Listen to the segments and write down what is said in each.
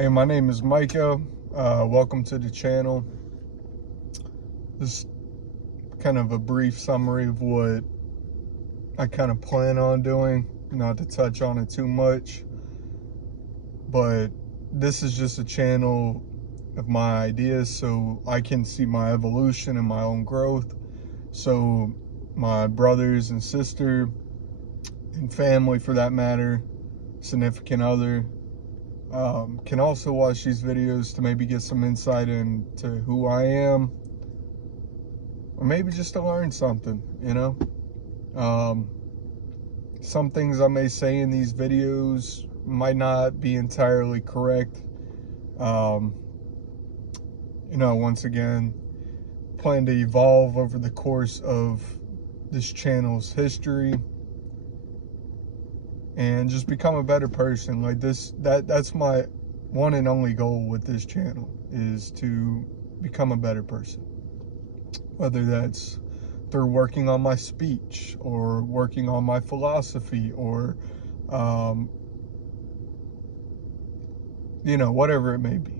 Hey, my name is Micah. Welcome to the channel. This is kind of a brief summary of what I kind of plan on doing, not to touch on it too much, but this is just a channel of my ideas so I can see my evolution and my own growth, so my brothers and sister and family, for that matter, significant other, can also watch these videos to maybe get some insight into who I am, or maybe just to learn something, you know. Some things I may say in these videos might not be entirely correct. Once again, plan to evolve over the course of this channel's history and just become a better person. Like that's my one and only goal with this channel, is to become a better person, whether that's through working on my speech or working on my philosophy or whatever it may be.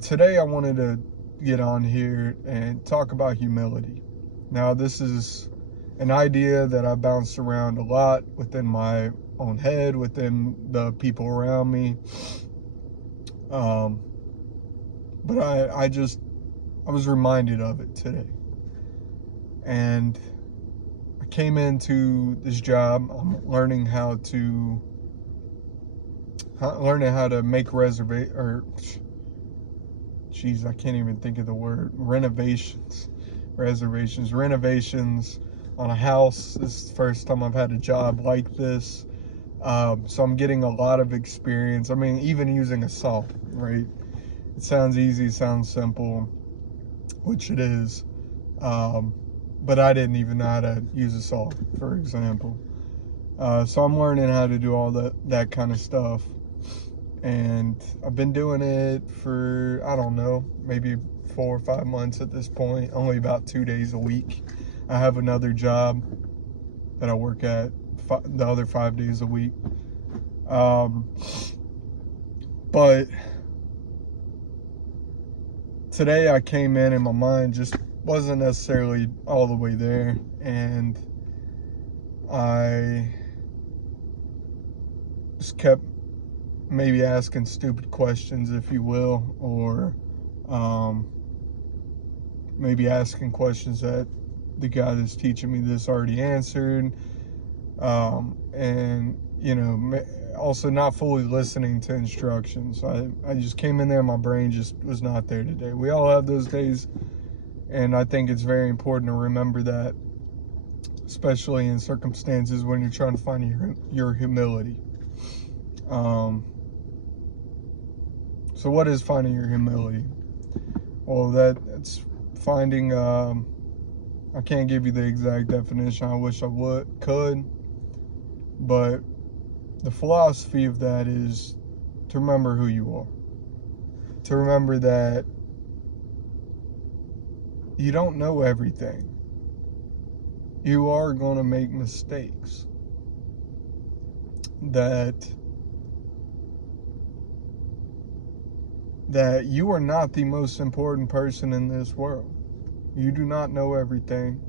Today I wanted to get on here and talk about humility. Now, this is an idea that I bounced around a lot within my own head, within the people around me. But I was reminded of it today. And I came into this job. I'm learning how to make I can't even think of the word. Renovations on a house. This is the first time I've had a job like this. So I'm getting a lot of experience. I mean, even using a saw, right? It sounds easy, it sounds simple, which it is. But I didn't even know how to use a saw, for example. So I'm learning how to do all that kind of stuff. And I've been doing it for, I don't know, maybe 4 or 5 months at this point, only about 2 days a week. I have another job that I work at the other 5 days a week. But today I came in and my mind just wasn't necessarily all the way there. And I just kept maybe asking stupid questions, if you will, or maybe asking questions that the guy that's teaching me this already answered, and also not fully listening to instructions. I just came in there, my brain just was not there today. We all have those days, and I think it's very important to remember that, especially in circumstances when you're trying to find your humility. So what is finding your humility? Well, that's finding, I can't give you the exact definition. I wish I could. But the philosophy of that is to remember who you are. To remember that you don't know everything. You are going to make mistakes. That you are not the most important person in this world. You do not know everything.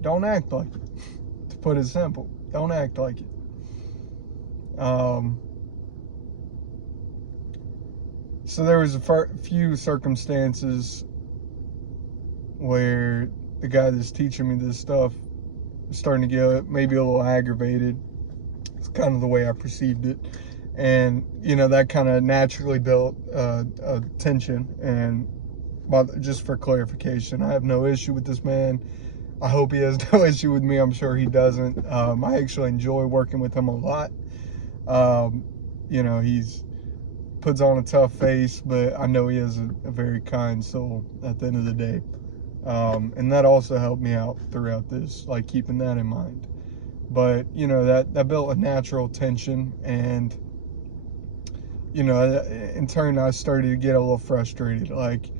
Don't act like it. To put it simple, don't act like it. So there was a few circumstances where the guy that's teaching me this stuff was starting to get maybe a little aggravated. It's kind of the way I perceived it. And, that kind of naturally built a tension. And just for clarification, I have no issue with this man. I hope he has no issue with me. I'm sure he doesn't. I actually enjoy working with him a lot. He's puts on a tough face, but I know he has a very kind soul at the end of the day. And that also helped me out throughout this, like keeping that in mind. But, that built a natural tension, and in turn, I started to get a little frustrated. Like,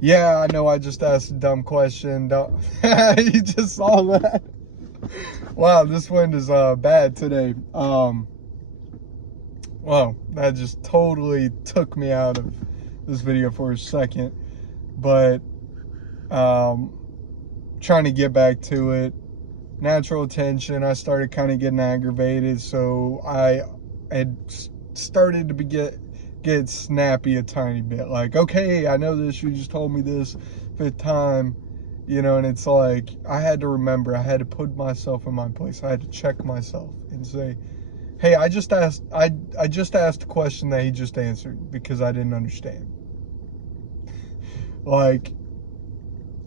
yeah, I know I just asked a dumb question. You just saw that? Wow, this wind is bad today. Well, that just totally took me out of this video for a second. But trying to get back to it. Natural tension, I started kind of getting aggravated, so I had started to get snappy a tiny bit. Like, okay, I know this, you just told me this fifth time, you know, and it's like, I had to remember, I had to put myself in my place. I had to check myself and say, hey, I just asked a question that he just answered because I didn't understand. Like,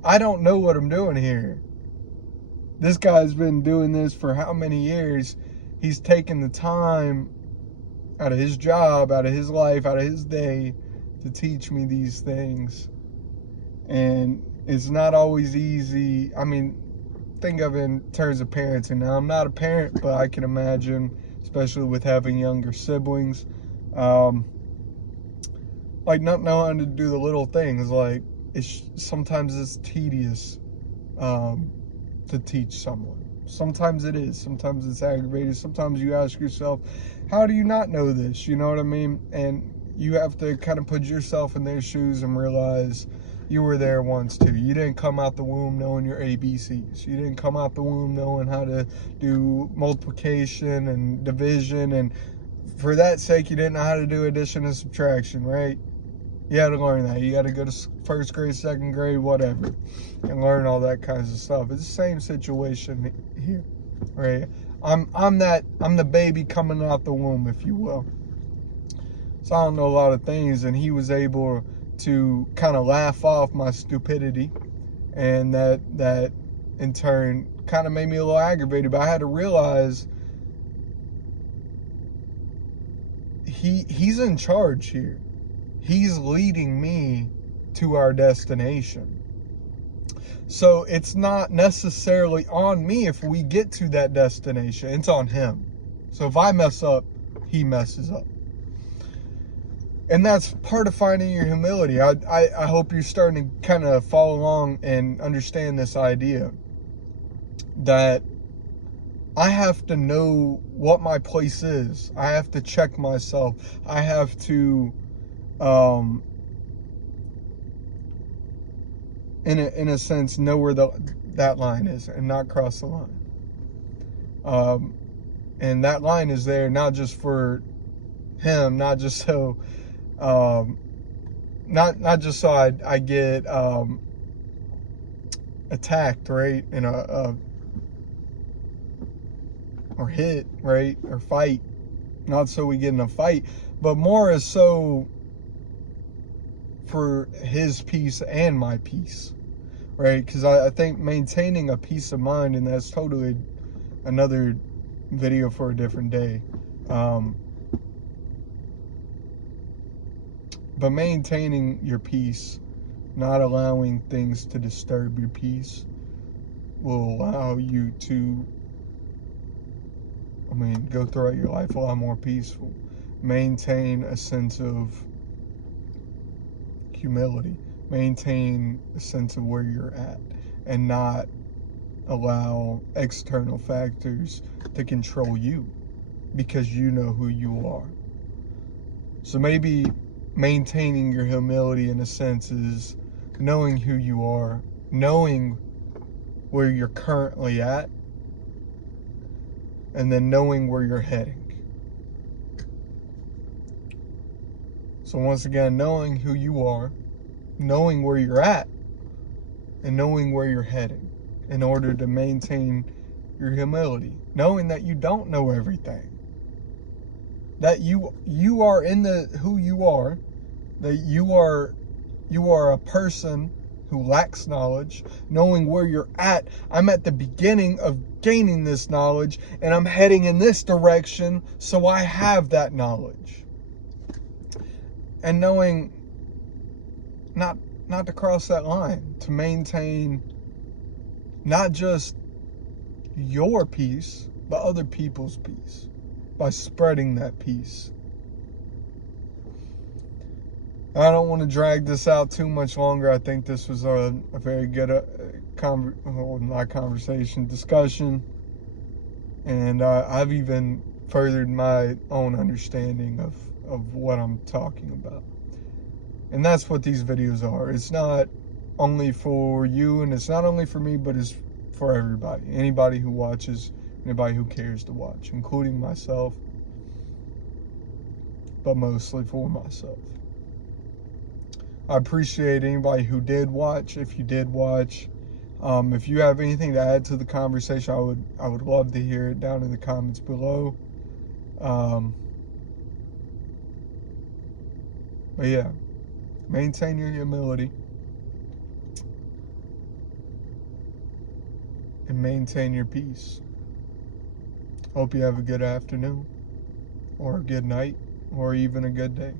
I don't know what I'm doing here. This guy's been doing this for how many years? He's taken the time out of his job, out of his life, out of his day to teach me these things. And it's not always easy. I mean, think of it in terms of parenting. Now, I'm not a parent, but I can imagine, especially with having younger siblings, like not knowing to do the little things. Like, sometimes it's tedious to teach someone. Sometimes it is. Sometimes it's aggravating. Sometimes you ask yourself, how do you not know this? You know what I mean? And you have to kind of put yourself in their shoes and realize you were there once too. You didn't come out the womb knowing your ABCs. You didn't come out the womb knowing how to do multiplication and division. And for that sake, you didn't know how to do addition and subtraction, right? You had to learn that. You got to go to first grade, second grade, whatever, and learn all that kinds of stuff. It's the same situation here, right? I'm the baby coming out the womb, if you will. So I don't know a lot of things, and he was able to kind of laugh off my stupidity, and that in turn kind of made me a little aggravated. But I had to realize he's in charge here. He's leading me to our destination. So it's not necessarily on me if we get to that destination. It's on him. So if I mess up, he messes up. And that's part of finding your humility. I hope you're starting to kind of follow along and understand this idea that I have to know what my place is. I have to check myself. I have to in a sense, know where that line is and not cross the line. And that line is there not just for him, not just so, not just so I get attacked, right, in or hit, right, or fight. Not so we get in a fight, but more is so for his peace and my peace, right? Because I think maintaining a peace of mind, and that's totally another video for a different day, but maintaining your peace, not allowing things to disturb your peace, will allow you to, go throughout your life a lot more peaceful. Maintain a sense of humility, maintain a sense of where you're at, and not allow external factors to control you, because you know who you are. So maybe maintaining your humility in a sense is knowing who you are, knowing where you're currently at, and then knowing where you're heading. So once again, knowing who you are, knowing where you're at, and knowing where you're heading in order to maintain your humility. Knowing that you don't know everything. That you are in who you are, that you are a person who lacks knowledge, knowing where you're at. I'm at the beginning of gaining this knowledge, and I'm heading in this direction, so I have that knowledge. And knowing not to cross that line, to maintain not just your peace, but other people's peace, by spreading that peace. I don't want to drag this out too much longer. I think this was a very good discussion. And I've even furthered my own understanding of what I'm talking about. And that's what these videos are. It's not only for you, and it's not only for me, but it's for everybody. Anybody who watches, anybody who cares to watch, including myself, but mostly for myself. I appreciate anybody who did watch. If you did watch, if you have anything to add to the conversation, I would love to hear it down in the comments below. But yeah, maintain your humility and maintain your peace. Hope you have a good afternoon, or a good night, or even a good day.